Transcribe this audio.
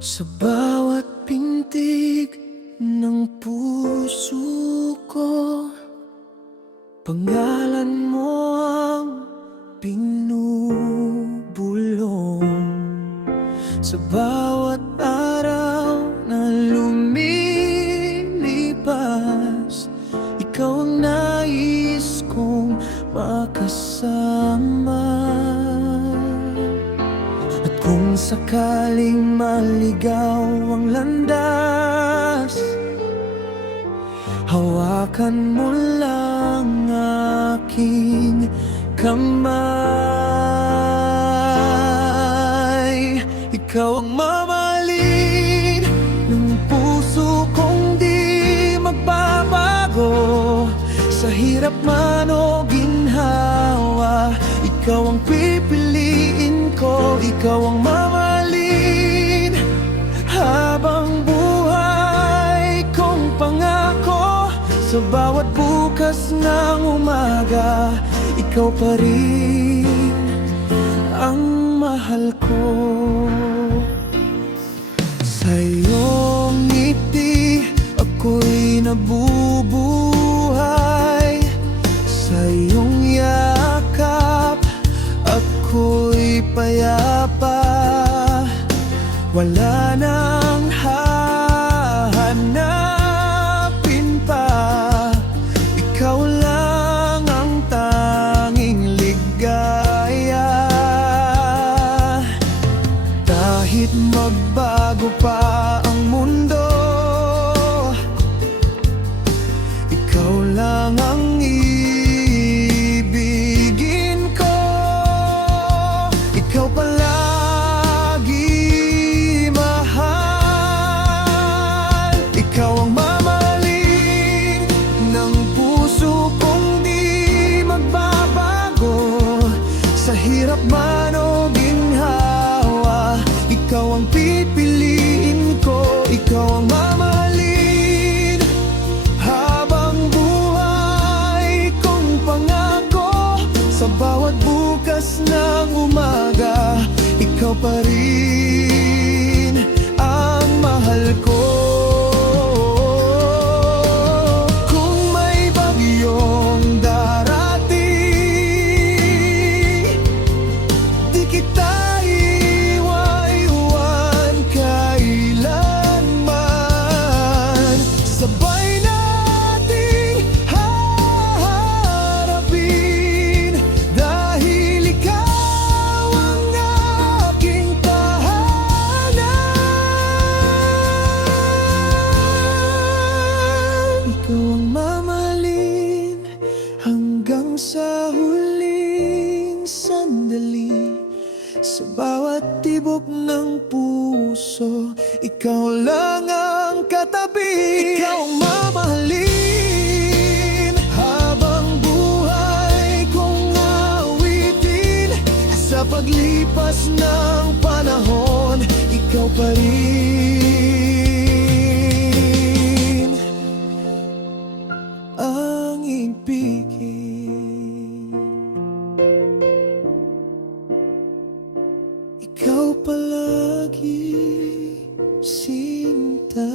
Sa bawat pintig ng puso ko, pangalan mo ang binubulong. Sa bawat araw na lumilipas, ikaw ang nais kong makasama. At kung sakaling maligaw ang landas, hawakan mo lang aking kamay. Ikaw ang mamahalin ng puso kong di magbabago. Sa hirap man o ginhawa, ikaw ang pipiliin ko. Ikaw ang mamahalin habang buhay kong pangako. Sa bawat bukas ng umaga, ikaw pa rin ang mahal ko. Sa iyong ngiti ako'y nabubuhay, sa iyong yakap ako'y payapa. Wala nang hahanapin pa, ikaw lang ang tanging ligaya. Kahit magbago pa ang mundo, ikaw lang ang ibigin ko. Ikaw palagi mahal. Ikaw ang mamahalin ng puso kong di magbabago. Sa hirap man o ginhawa, ikaw ang pipiliin ko. Ikaw ang mamahalin habang buhay kong pangako. Sa bawat bukas ng umaga, ikaw pa rin ang mahal ko. Kung may bagyong darating, di kita iwan kailanman. Sabay nating haharapin, dahil ikaw ang aking tahanan. Ikaw ang mamahalin hanggang sa huling sandali. Sa bawat tibok ng puso, ikaw lang ang katabi. Ikaw ang mamahalin habang buhay kong awitin. Sa paglipas ng panahon, ikaw pa rin ang ibigin. Ikaw palagi, sinta.